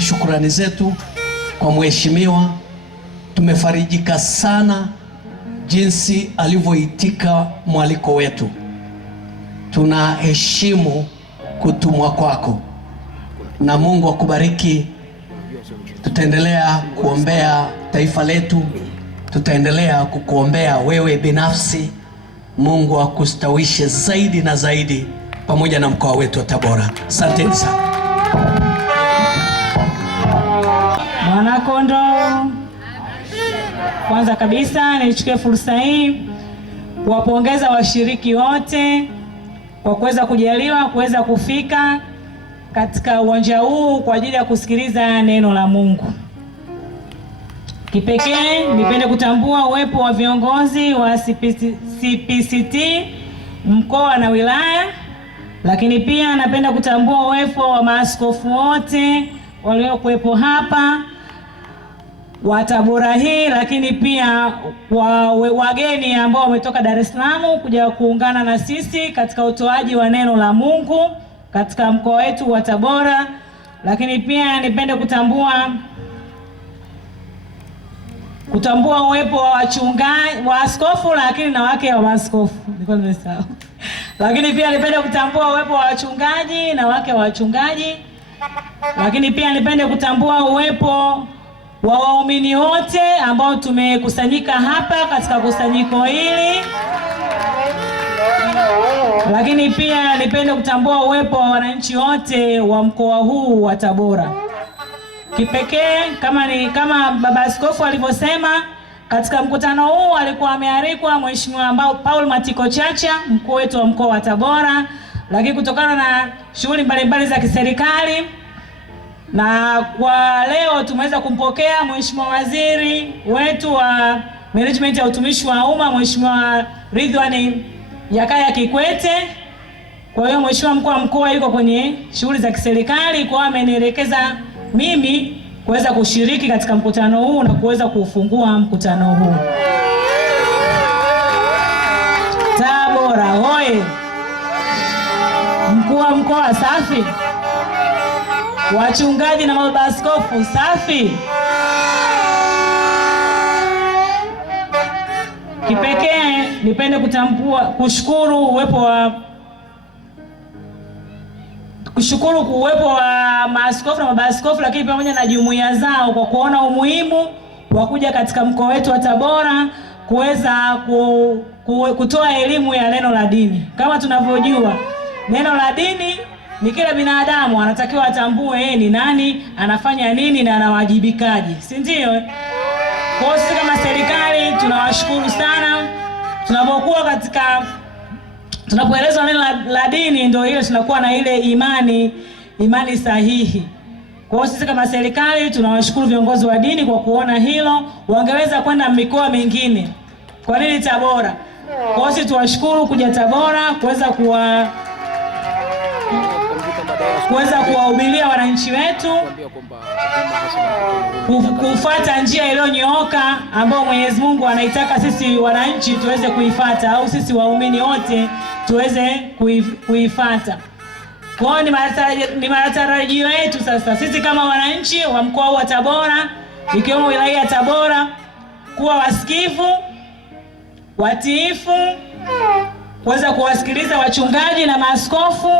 Shukrani zetu kwa mheshimiwa. Tumefarijika sana jinsi alivyoitika mwaliko wetu. Tunaheshimu kutumwa kwako na Mungu akubariki. Tutaendelea kuombea taifa letu, tutaendelea kukuombea wewe binafsi. Mungu akustawishe zaidi na zaidi pamoja na mkoa wetu wa Tabora. Asante sana. Mwanakondoo, kwanza kabisa nichukue fursa hii kuwapongeza washiriki wote kwa kuweza kujaliwa kuweza kufika katika uwanja huu kwa ajili ya kusikiliza neno la Mungu. Kipekee nipende kutambua uwepo wa viongozi wa CPCT mkoa na wilaya, lakini pia napenda kutambua uwepo wa maaskofu wote waliokuwepo hapa wa Tabora hii, lakini pia wageni ambao wametoka Dar es Salaam kuja kuungana na sisi katika utoaji wa neno la Mungu katika mkoa wetu wa Tabora. Lakini pia nipende kutambua uwepo wa wachungaji, wa askofu, lakini na wake wa askofu. Nilikuwa nimesahau. Lakini pia nipende kutambua uwepo wa wachungaji na wake wa wachungaji. Lakini pia nipende kutambua uwepo wa waumini wote ambao tumekusanyika hapa katika kusanyiko hili. Lakini pia nipende kutambua uwepo wa wananchi wote wa mkoa huu wa Tabora. Kipekee kama baba askofu alivyosema, katika mkutano huu alikuwa amealikwa Mheshimiwa Paul Matiko Chacha, mkuu wetu wa mkoa wa Tabora, lakini kutokana na shughuli mbalimbali za kiserikali na kwa leo tumeweza kumpokea Mheshimiwa waziri wetu wa management ya utumishi wa umma, Mheshimiwa Ridhiwani Jakaya Kikwete. Kwa hiyo Mheshimiwa mkuu wa mkoa yuko kwenye shughuli za kiserikali, kwa amenielekeza mimi kuweza kushiriki katika mkutano huu na kuweza kufungua mkutano huu. Tabora hoye! Mkuu wa mkoa safi, wachungaji na mababa askofu safi. Kipekee nipende kushukuru uwepo wa maaskofu na mababa askofu, lakini pamoja na jumuiya zao kwa kuona umuhimu wa kuja katika mkoa wetu wa Tabora kuweza kutoa elimu ya neno la dini. Kama tunavyojua, neno la dini ni kila binadamu anatakiwa atambue yeye ni nani, anafanya nini na anawajibikaje, si ndio? Kwa sisi kama serikali tunawashukuru sana. Tunapoelezwa neno la dini, ndio ile tunakuwa na ile imani sahihi. Kwa sisi kama serikali tunawashukuru viongozi wa dini kwa kuona hilo, wangeweza kwenda mikoa mingine. Kwa nini Tabora? Kwa sisi tuwashukuru kuja Tabora kuweza kuwahubiria wananchi wetu kufuata njia iliyonyooka ambayo Mwenyezi Mungu anaitaka sisi wananchi tuweze kuifuata, au sisi waumini wote tuweze kuifuata. Kwa hiyo ni matarajio yetu sasa sisi kama wananchi wa mkoa wa Tabora, ikiwemo wilaya ya Tabora, kuwa wasikivu, watiifu, kuweza kuwasikiliza wachungaji na maaskofu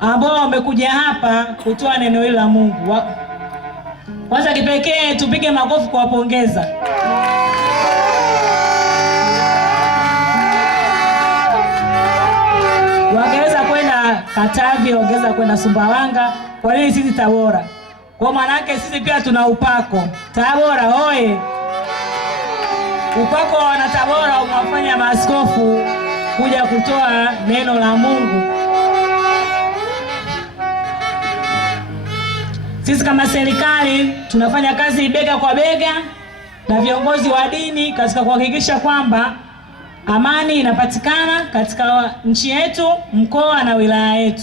ambao wamekuja hapa kutoa neno hili la Mungu. Kwanza kipekee tupige makofi kuwapongeza. Wangeweza kwenda Katavi, wangeweza kwenda Sumbawanga, kwa nini sisi Tabora? Kwa maana yake sisi pia tuna upako. Tabora hoye! Upako wa Tabora umewafanya maaskofu kuja kutoa neno la Mungu. Sisi kama serikali tunafanya kazi bega kwa bega na viongozi wa dini katika kuhakikisha kwamba amani inapatikana katika nchi yetu, mkoa na wilaya yetu.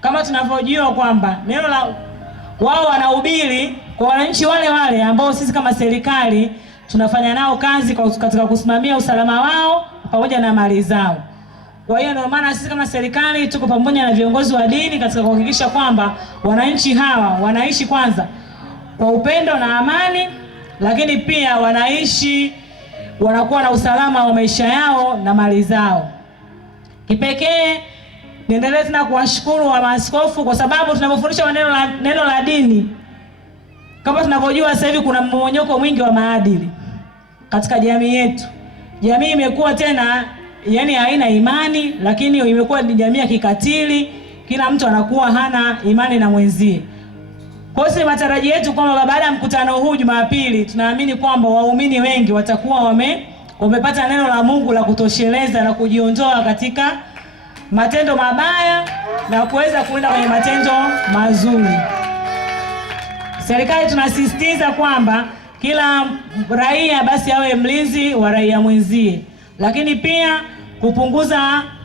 Kama tunavyojua kwamba neno la wao wanahubiri kwa wananchi wale ambao sisi kama serikali tunafanya nao kazi katika kusimamia usalama wao pamoja na mali zao. Kwa hiyo ndio maana sisi kama serikali tuko pamoja na viongozi wa dini katika kuhakikisha kwamba wananchi hawa wanaishi kwanza kwa upendo na amani, lakini pia wanaishi wanakuwa na usalama wa maisha yao na mali zao. Kipekee niendelee tena kuwashukuru wa maaskofu kwa sababu tunapofundisha neno la dini, kama tunavyojua sasa hivi kuna mmomonyoko mwingi wa maadili katika jamii yetu. Jamii imekuwa tena haina imani, lakini imekuwa ni jamii ya kikatili. Kila mtu anakuwa hana imani na mwenzie. Kwa hiyo matarajio yetu kwamba baada ya mkutano huu Jumapili, tunaamini kwamba waumini wengi watakuwa wamepata neno la Mungu la kutosheleza na kujiondoa katika matendo mabaya na kuweza kuenda kwenye matendo mazuri. Serikali tunasisitiza kwamba kila raia basi awe mlinzi wa raia mwenzie, lakini pia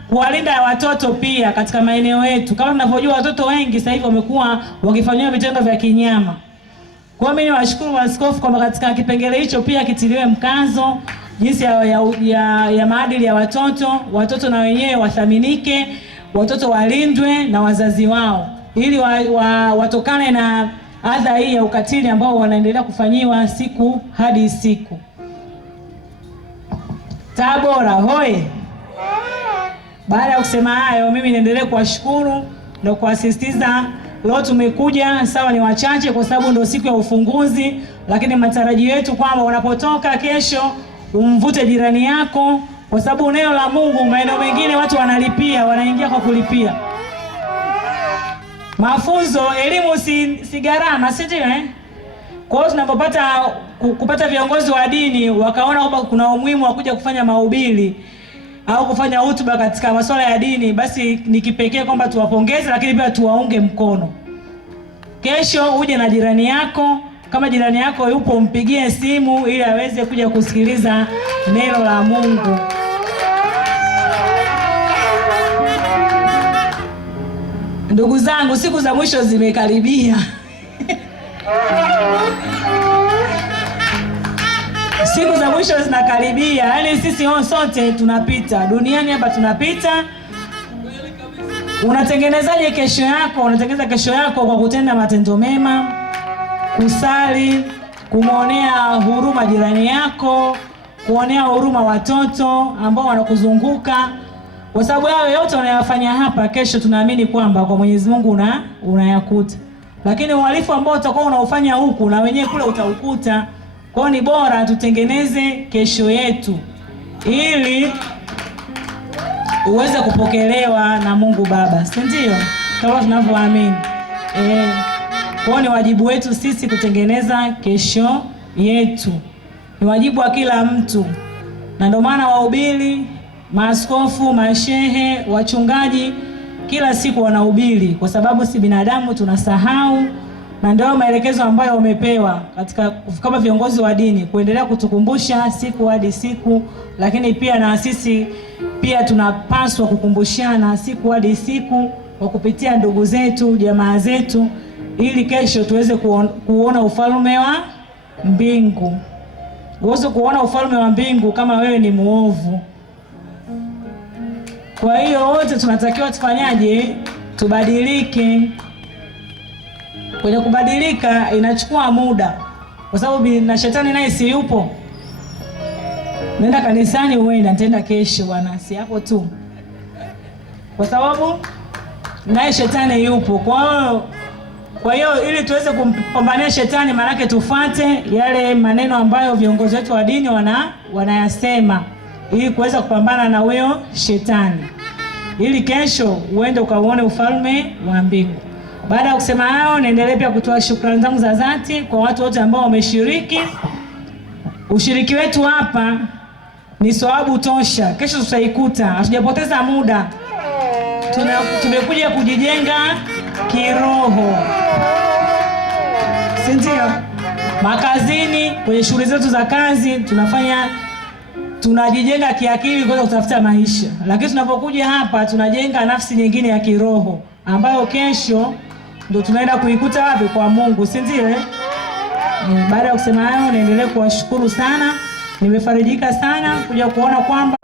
kuwalinda watoto pia katika maeneo yetu. Kama tunavyojua watoto wengi sasa hivi wamekuwa wakifanywa vitendo vya kinyama. Kwa hiyo mimi niwashukuru maaskofu kwamba katika kipengele hicho pia kitiliwe mkazo jinsi ya maadili ya watoto na wenyewe wathaminike, watoto walindwe na wazazi wao ili watokane na adha hii ya ukatili ambao wanaendelea kufanyiwa siku hadi siku. Tabora hoye! Baada ya kusema hayo, mimi niendelee kuwashukuru na kuwasisitiza. Leo tumekuja sawa, ni wachache kwa sababu ndio siku ya ufunguzi, lakini matarajio yetu kwamba unapotoka kesho umvute jirani yako, kwa sababu neno la Mungu maeneo mengine watu wanalipia, wanaingia kwa kulipia. Mafunzo, elimu si gharama, si ndio? Kwa hiyo tunapopata kupata viongozi wa dini wakaona kwamba kuna umuhimu wa kuja kufanya mahubiri au kufanya hotuba katika masuala ya dini, basi ni kipekee kwamba tuwapongeze, lakini pia tuwaunge mkono. Kesho uje na jirani yako, kama jirani yako yupo mpigie simu ili aweze kuja kusikiliza neno la Mungu. Ndugu zangu, siku za mwisho zimekaribia. Siku za mwisho zinakaribia. Yaani sisi sote tunapita. Duniani hapa tunapita. Unatengenezaje kesho yako? Unatengeneza kesho yako kwa kutenda matendo mema, kusali, kumwonea huruma jirani yako, kuonea huruma watoto ambao wanakuzunguka. Kwa sababu hao yote unayofanya hapa, kesho tunaamini kwamba kwa Mwenyezi Mungu unayakuta. Lakini uhalifu ambao utakuwa unaufanya huku na wenyewe kule utaukuta. Kwa ni bora tutengeneze kesho yetu ili uweze kupokelewa na Mungu Baba. Si ndio? Kama tunavyoamini. Kwa ni wajibu wetu sisi kutengeneza kesho yetu. Ni wajibu wa kila mtu. Na ndio maana wahubiri, maaskofu, mashehe, wachungaji kila siku wanahubiri, kwa sababu si binadamu tunasahau, na ndio maelekezo ambayo wamepewa katika kama viongozi wa dini kuendelea kutukumbusha siku hadi siku, lakini pia na sisi pia tunapaswa kukumbushana siku hadi siku kwa kupitia ndugu zetu, jamaa zetu, ili kesho tuweze kuona ufalme wa mbingu. Uweze kuona ufalme wa mbingu kama wewe ni muovu. Kwa hiyo wote tunatakiwa tufanyaje? Tubadilike. Kwenye kubadilika inachukua muda, kwa sababu na shetani naye si yupo. Nenda kanisani uenda, nitaenda kesho bwana, si hapo tu. Kwa sababu naye shetani yupo. Kwa hiyo ili tuweze kumpambania shetani, maana yake tufuate yale maneno ambayo viongozi wetu wa dini wanayasema ili kuweza kupambana na huyo shetani, ili kesho uende ukaone ufalme wa mbingu. Baada ya kusema hayo, naendelea pia kutoa shukrani zangu za dhati kwa watu wote ambao wameshiriki. Ushiriki wetu hapa ni sababu tosha, kesho tutaikuta. Hatujapoteza muda, tumekuja kujijenga kiroho, si ndio? Makazini, kwenye shughuli zetu za kazi tunajijenga kiakili kuweza kutafuta maisha, lakini tunapokuja hapa tunajenga nafsi nyingine ya kiroho ambayo kesho ndio tunaenda kuikuta wapi? Kwa Mungu, si ndio? Baada ya kusema hayo, naendelea kuwashukuru sana. Nimefarijika sana kuja kuona kwamba